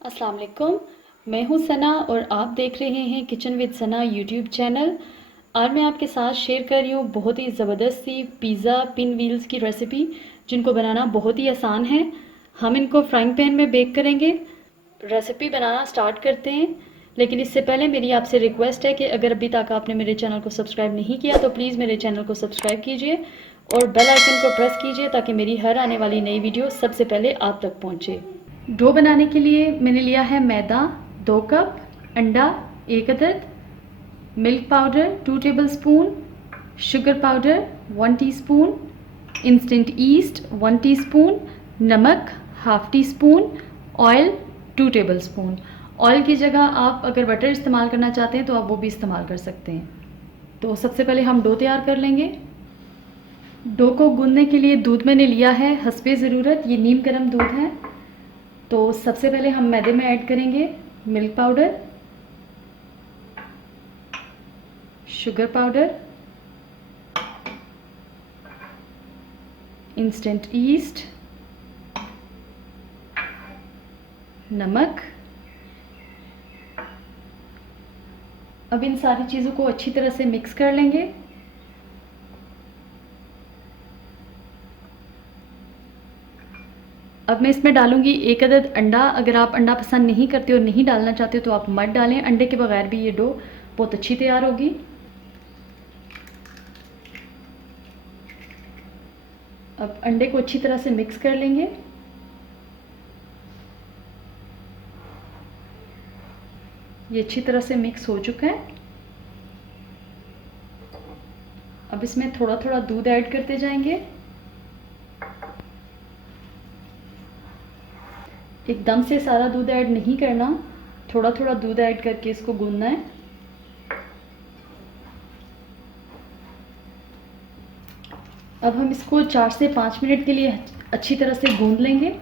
अस्सलाम वालेकुम। मैं हूं सना और आप देख रहे हैं kitchen with Sana YouTube channel. आज मैं आपके साथ शेयर कर रही हूँ बहुत ही ज़बरदस्त सी पिज़्ज़ा पिन व्हील्स की रेसिपी, जिनको बनाना बहुत ही आसान है। हम इनको फ्राइंग पैन में बेक करेंगे। रेसिपी बनाना स्टार्ट करते हैं, लेकिन इससे पहले मेरी आपसे रिक्वेस्ट है कि अगर अभी तक आपने मेरे चैनल को सब्सक्राइब नहीं किया तो प्लीज़ मेरे चैनल को सब्सक्राइब कीजिए और बेल आइकन को प्रेस कीजिए ताकि मेरी हर आने वाली नई वीडियो सबसे पहले आप तक पहुँचे। डो बनाने के लिए मैंने लिया है मैदा 2 कप, अंडा 1 अदद, milk powder 2 tablespoon, sugar powder 1 teaspoon, instant yeast 1 teaspoon, नमक half teaspoon, oil 2 tablespoon. Oil की जगह आप अगर बटर इस्तेमाल करना चाहते हैं तो आप वो भी इस्तेमाल कर सकते हैं। तो सबसे पहले हम डो तैयार कर लेंगे। डो को गूंदने के लिए दूध मैंने लिया है हस्बे ज़रूरत, ये नीम गर्म दूध है। तो सबसे पहले हम मैदे में ऐड करेंगे milk powder, sugar powder, instant east, नमक। अब इन सारी चीज़ों को अच्छी तरह से मिक्स कर लेंगे। अब मैं इसमें डालूंगी 1 अदद अंडा। अगर आप अंडा पसंद नहीं करते और नहीं डालना चाहते हो तो आप मत डालें। अंडे के बगैर भी ये डो बहुत अच्छी तैयार होगी। अब अंडे को अच्छी तरह से मिक्स कर लेंगे। ये अच्छी तरह से मिक्स हो चुका है। अब इसमें थोड़ा थोड़ा दूध ऐड करते जाएंगे। एकदम से सारा दूध ऐड नहीं करना, थोड़ा थोड़ा दूध ऐड करके इसको गूंदना है। अब हम इसको 4 से 5 मिनट के लिए अच्छी तरह से गूंद लेंगे।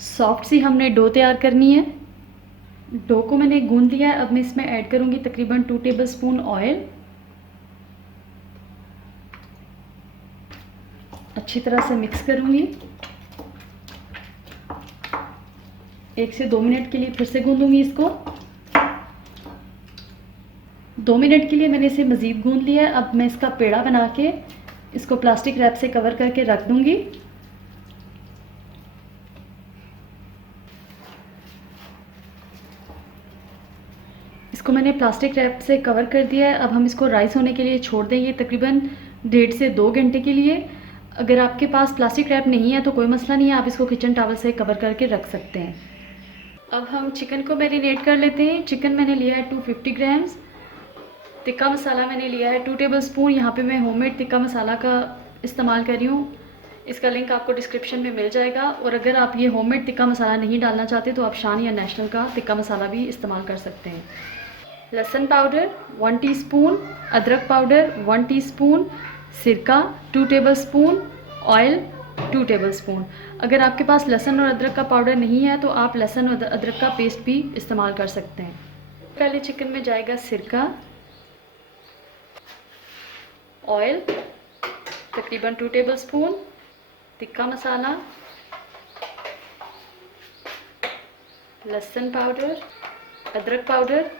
सॉफ्ट सी हमने डो तैयार करनी है। डो को मैंने गूंद लिया है। अब मैं इसमें ऐड करूंगी तकरीबन 2 टेबलस्पून ऑयल। अच्छी तरह से मिक्स करूंगी। 1 से 2 मिनट के लिए फिर से गूंदूंगी इसको। 2 मिनट के लिए मैंने इसे मज़ीद गूंद लिया है। अब मैं इसका पेड़ा बना के इसको प्लास्टिक रैप से कवर करके रख दूंगी। इसको मैंने प्लास्टिक रैप से कवर कर दिया है। अब हम इसको राइस होने के लिए छोड़ देंगे तकरीबन 1.5 से 2 घंटे के लिए। अगर आपके पास प्लास्टिक रैप नहीं है तो कोई मसला नहीं है, आप इसको किचन टॉवल से कवर करके रख सकते हैं। अब हम चिकन को मैरिनेट कर लेते हैं। चिकन मैंने लिया है 250 ग्राम्स। तिक्का मसाला मैंने लिया है 2 टेबलस्पून। यहाँ पे मैं होममेड तिक्का मसाला का इस्तेमाल कर रही हूँ। इसका लिंक आपको डिस्क्रिप्शन में मिल जाएगा। और अगर आप ये होममेड तिक्का मसाला नहीं डालना चाहते तो आप शान या नेशनल का तिक्का मसाला भी इस्तेमाल कर सकते हैं। लहसुन पाउडर 1 टीस्पून, अदरक पाउडर 1 टीस्पून, सिरका 2 टेबलस्पून, ऑयल 2 टेबलस्पून। अगर आपके पास लहसुन और अदरक का पाउडर नहीं है तो आप लहसुन और अदरक का पेस्ट भी इस्तेमाल कर सकते हैं। पहले चिकन में जाएगा सिरका, ऑयल तकरीबन 2 टेबलस्पून, तिक्का मसाला, लहसुन पाउडर, अदरक पाउडर।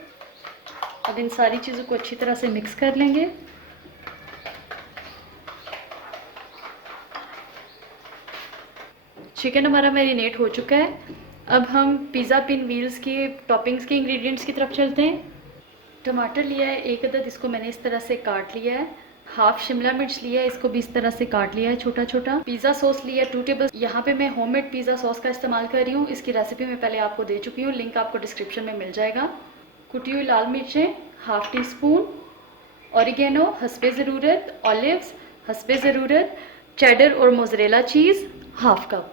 अब इन सारी चीज़ों को अच्छी तरह से मिक्स कर लेंगे। चिकन हमारा मैरिनेट हो चुका है। अब हम पिज़्ज़ा पिन व्हील्स के टॉपिंग्स के इंग्रेडिएंट्स की तरफ चलते हैं। टमाटर लिया है 1 अदद, इसको मैंने इस तरह से काट लिया है। हाफ शिमला मिर्च लिया है, इसको भी इस तरह से काट लिया है छोटा छोटा। पिज़्ज़ा सॉस लिया है 2 टेबल। यहाँ पे मैं होममेड पिज़्ज़ा सॉस का इस्तेमाल कर रही हूँ। इसकी रेसिपी मैं पहले आपको दे चुकी हूँ, लिंक आपको डिस्क्रिप्शन में मिल जाएगा। कुटी हुई लाल मिर्चें हाफ टी स्पून, ऑरिगेनो हस्बे ज़रूरत, ऑलिव्स हस्बे ज़रूरत, चेडर और मोज़रेला चीज़ हाफ कप।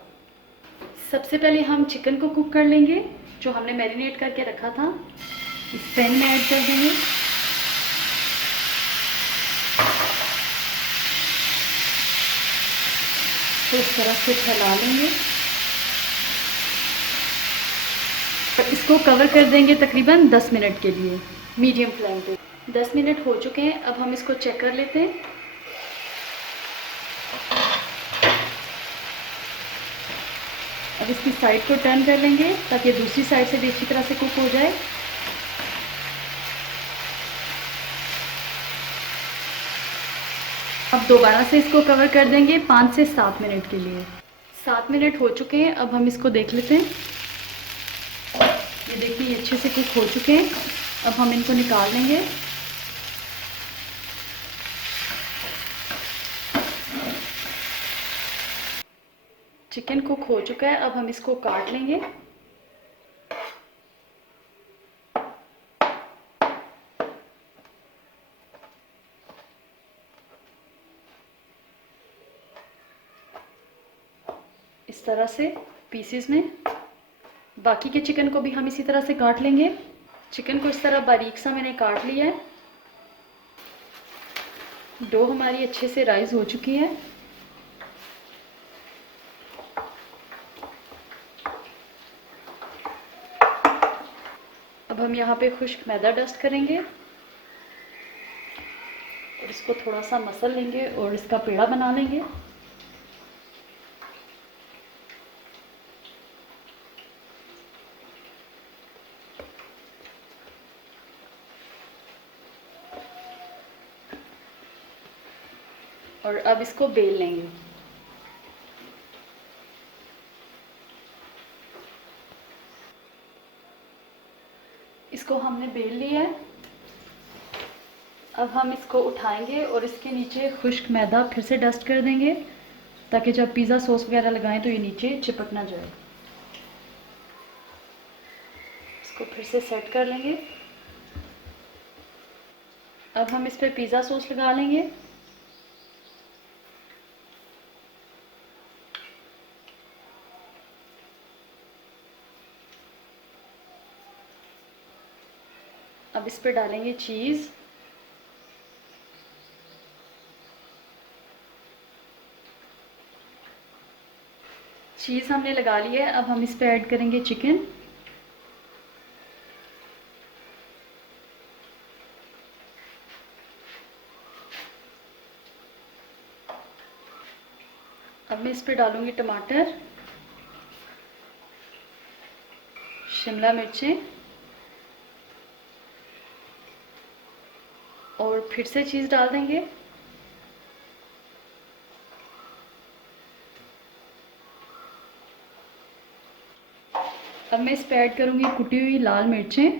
सबसे पहले हम चिकन को कुक कर लेंगे जो हमने मैरिनेट करके रखा था। इस पैन में ऐड कर देंगे। तो इस तरह से फैला लेंगे और इसको कवर कर देंगे तकरीबन 10 मिनट के लिए मीडियम फ्लेम पे। 10 मिनट हो चुके हैं। अब हम इसको चेक कर लेते हैं। अब इसकी साइड को टर्न कर लेंगे ताकि दूसरी साइड से भी अच्छी तरह से कुक हो जाए। अब दोबारा से इसको कवर कर देंगे 5 से 7 मिनट के लिए। 7 मिनट हो चुके हैं, अब हम इसको देख लेते हैं। ये देखिए ये अच्छे से कुक हो चुके हैं। अब हम इनको निकाल लेंगे। चिकन कुक हो चुका है, अब हम इसको काट लेंगे। इस तरह से पीसेस में। बाकी के चिकन को भी हम इसी तरह से काट लेंगे। चिकन को इस तरह बारीक सा मैंने काट लिया है। डो हमारी अच्छे से राइज हो चुकी है। अब हम यहाँ पे खुश्क मैदा डस्ट करेंगे और इसको थोड़ा सा मसल लेंगे और इसका पेड़ा बना लेंगे। और अब इसको बेल लेंगे। इसको हमने बेल लिया है। अब हम इसको उठाएंगे और इसके नीचे खुश्क मैदा फिर से डस्ट कर देंगे ताकि जब पिज़्ज़ा सॉस वगैरह लगाएं तो ये नीचे चिपक ना जाए। इसको फिर से सेट कर लेंगे। अब हम इस पर पिज़्ज़ा सॉस लगा लेंगे। अब इस पर डालेंगे चीज़। चीज़ हमने लगा ली है। अब हम इस पर ऐड करेंगे चिकन। अब मैं इस पर डालूंगी टमाटर, शिमला मिर्चें और फिर से चीज़ डाल देंगे। अब मैं इस पर ऐड करूंगी कुटी हुई लाल मिर्चें,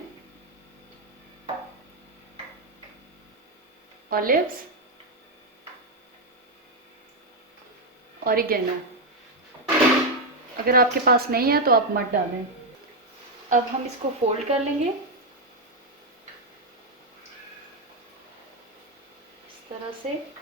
ऑलिव्स, ऑरिगेनो। अगर आपके पास नहीं है तो आप मत डालें। अब हम इसको फोल्ड कर लेंगे इस तरह से।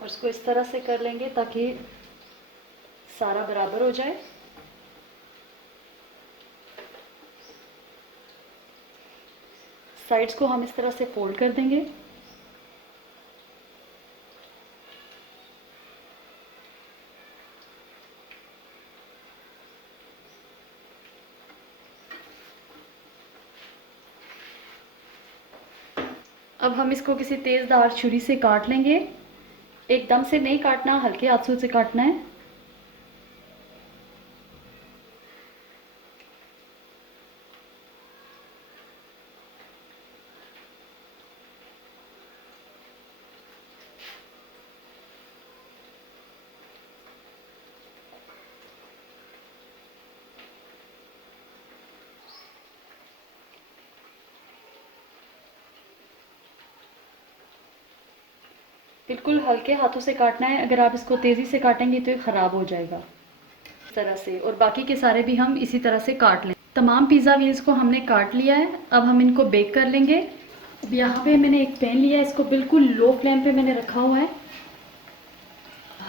और इसको इस तरह से कर लेंगे ताकि सारा बराबर हो जाए। साइड्स को हम इस तरह से फोल्ड कर देंगे। अब हम इसको किसी तेज़धार छुरी से काट लेंगे। एकदम से नहीं काटना, हल्के हाथों से काटना है। बिल्कुल हल्के हाथों से काटना है। अगर आप इसको तेज़ी से काटेंगे तो ये ख़राब हो जाएगा। इस तरह से। और बाकी के सारे भी हम इसी तरह से काट लें। तमाम पिज़्ज़ा व्हील्स को हमने काट लिया है। अब हम इनको बेक कर लेंगे। अब यहाँ पे मैंने एक पैन लिया है, इसको बिल्कुल लो फ्लेम पे मैंने रखा हुआ है।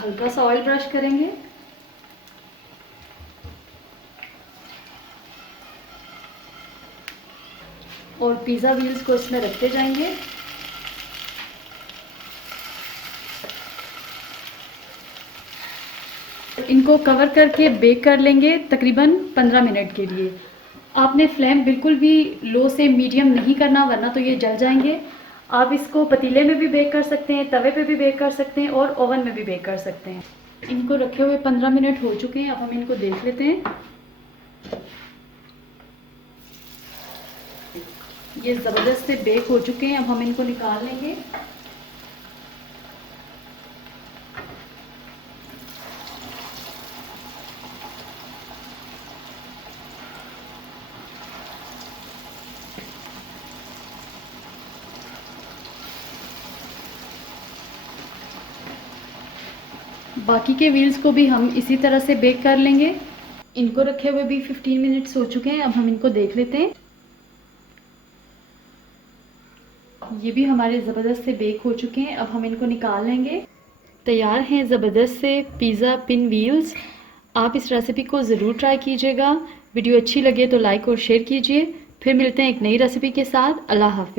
हल्का सा ऑयल ब्रश करेंगे। और पिज़्ज़ा व्हील्स को इसमें रखते जाएंगे। इनको कवर करके बेक कर लेंगे तकरीबन 15 मिनट के लिए। आपने फ्लेम बिल्कुल भी लो से मीडियम नहीं करना, वरना तो ये जल जाएंगे। आप इसको पतीले में भी बेक कर सकते हैं, तवे पे भी बेक कर सकते हैं और ओवन में भी बेक कर सकते हैं। इनको रखे हुए 15 मिनट हो चुके हैं। अब हम इनको देख लेते हैं। ये ज़बरदस्त से बेक हो चुके हैं। अब हम इनको निकाल लेंगे। बाकी के व्हील्स को भी हम इसी तरह से बेक कर लेंगे। इनको रखे हुए भी 15 मिनट्स हो चुके हैं। अब हम इनको देख लेते हैं। ये भी हमारे ज़बरदस्त से बेक हो चुके हैं। अब हम इनको निकाल लेंगे। तैयार हैं ज़बरदस्त से पिज़्ज़ा पिन व्हील्स। आप इस रेसिपी को ज़रूर ट्राई कीजिएगा। वीडियो अच्छी लगे तो लाइक और शेयर कीजिए। फिर मिलते हैं एक नई रेसिपी के साथ। अल्लाह हाफ़िज़।